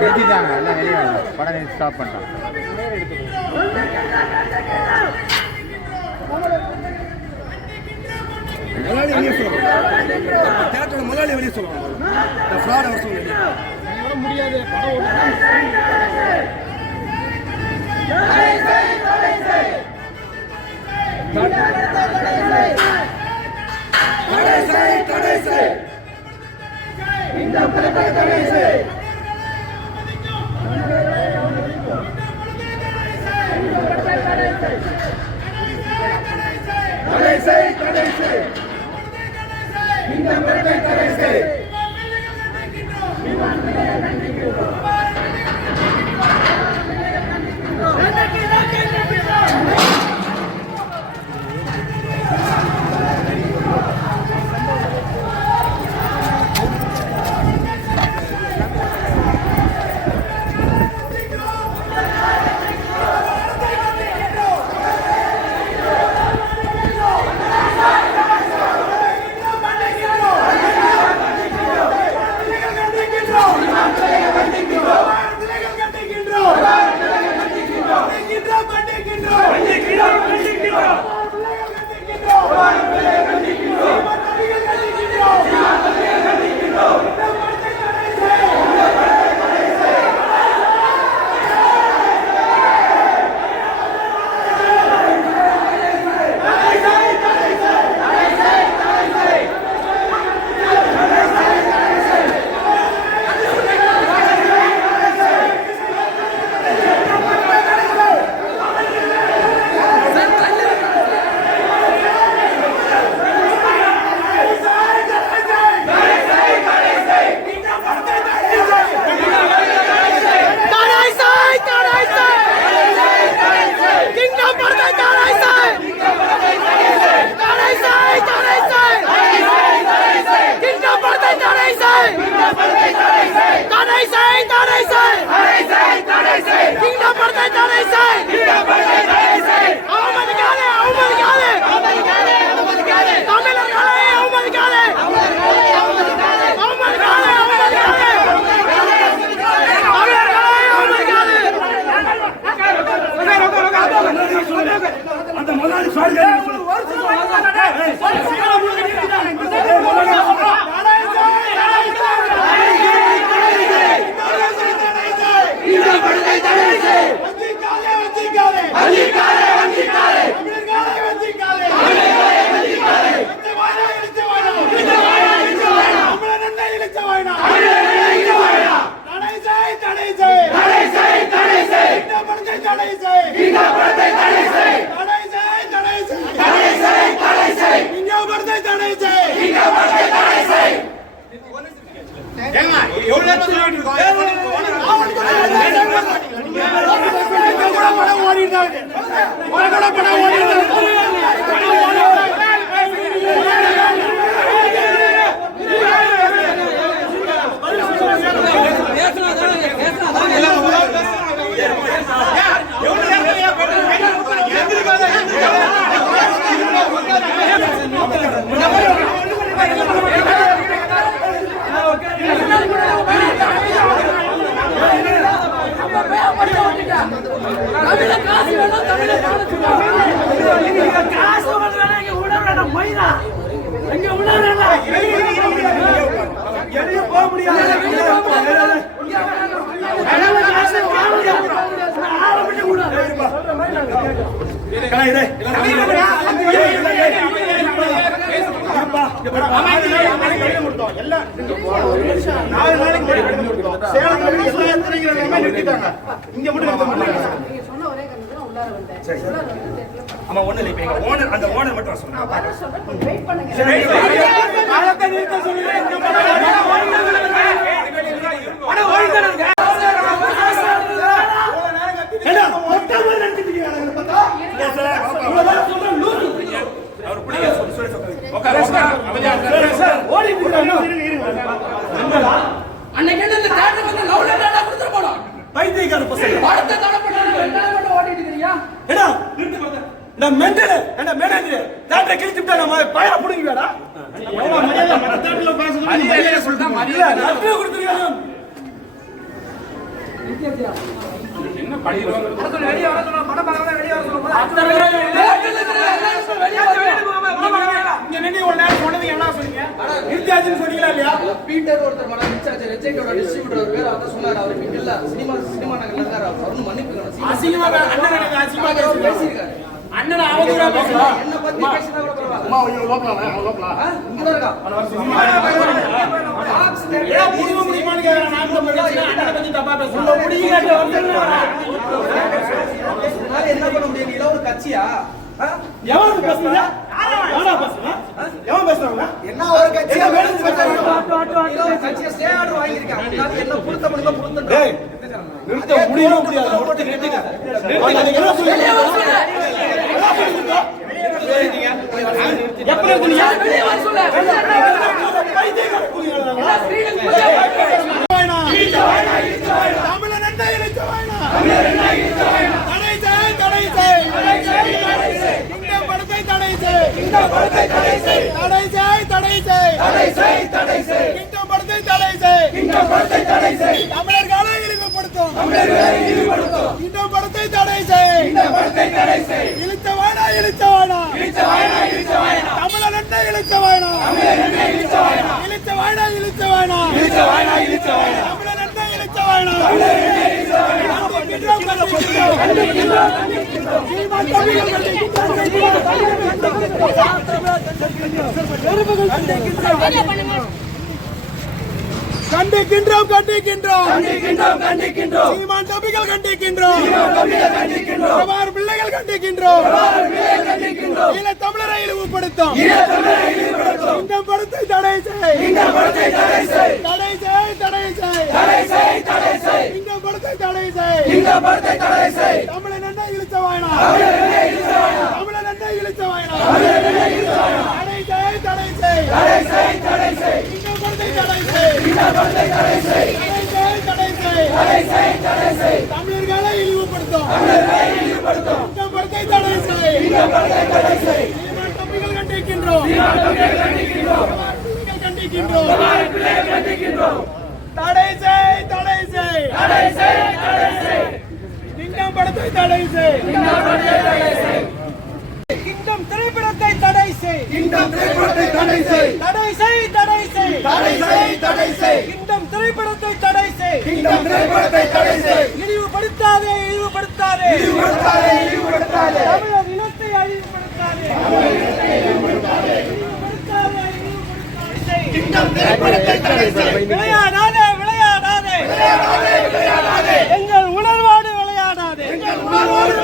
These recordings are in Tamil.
நிறுத்திட்டாங்க, எல்லாம் வெளியே வரலாம். படம் ஸ்டாப் பண்ணிட்டான். மலையாளி வெளியே சொல்லுவாங்க, தேட்டரோட மலையாளி வெளியே சொல்லுவாங்க. இந்த ஃப்ராட் அவர் சொல்லுங்க முடியாது. இந்த படத்தை தடை செய். தடை செய், தடை செய். இந்த படத்தை தடை செய். அந்த முதலாளி பீட்டர் ஒருத்தர் மன இன்சார்ஜ் ரெஜெக்டோட டிஸ்ட்ரிபியூட்டர் பேர் அத சொன்னாரு. அவர் இங்க இல்ல, சினிமா நகர்ல இருக்காரு. அவர் மன்னிப்புங்க. அசிங்கமா பேசியிருக்காரு. அண்ணன் அவதூறா பேசுறாரு. என்ன பத்தி பேசினா கூட பரவாயில்ல. அம்மா இங்க லோக்கலா இங்க தான் இருக்கா. ஏ புடிங்க முடியுமான்னு கேக்குறான். நான் பேசுறேன். அண்ணனை பத்தி தப்பா பேசுறேன். முடியல என்ன பண்ண முடியும்? நீ ஒரு கட்சியா? எவன் பேசுறா? யாரா பேசுறா? எவன் பேசுறாங்க? என்ன ஒரு கட்சியா வேணும் பேசுறாங்க. கட்சியா ஸ்டே ஆர்டர் வாங்கிருக்கான். அதனால என்ன புடுத்த முடியுமா புடுத்தணும். டேய் நிறுத்த முடியவே முடியாது. நிறுத்து நிறுத்துங்க. நிறுத்துங்க. என்ன சொல்றீங்க? எப்ப நிறுத்துறீங்க? வெளிய வர சொல்ல. தமிழன் என்ன இழுத்து வாயினா? தடை செய், தடை செய். இந்த படத்தை தடை செய். தடை செய், தடை செய். இந்த படத்தை தடை செய். தமிழர்களை இழிவுபடுத்தும். இந்த படத்தை தடை செய். இழுத்த வாயினா, இழுத்த வாயினா. தமிழன் என்ன இழுத்த வாயினா? இழுத்த வாயினா, இழுத்த வாயினா. தமிழன் என்ன இழுத்த வாயினா? கண்டிக்கின்றோம் சீமான் தம்பிகள் கண்டிக்கின்றோம் பிள்ளைகள் கண்டிக்கின்றோம் ஈழ தமிழரை இழிவுபடுத்தும் இந்த படத்தை தடை செய் இந்த படத்தை தடை செய் தமிழன் என்ன இழுத்த வாயினா தடை செய் இந்த படத்தை தடை செய் தமிழர்களை இழிவுபடுத்தும் இந்த படத்தை தடை செய் தம்பிகள் கண்டிக்கின்றோம் தடை செய் இந்த படத்தை தடை செய் கிங்டம் திரைப்படத்தை தடை செய் கிங்டம் திரைப்படத்தை தடை செய் கிங்டம் திரைப்படத்தை தடை செய் இழிவுபடுத்தாதே தமிழர் இனத்தை அழிவுபடுத்தாதே கிங்டம் திரைப்படத்தை தடை செய் விளையாடாதே எங்கள் உணர்வோடு விளையாடாதே எங்கள் உணர்வோடு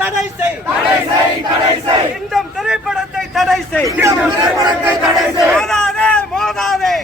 தடை செய் கிங்டம் திரைப்படத்தை தடை செய் மோதாதே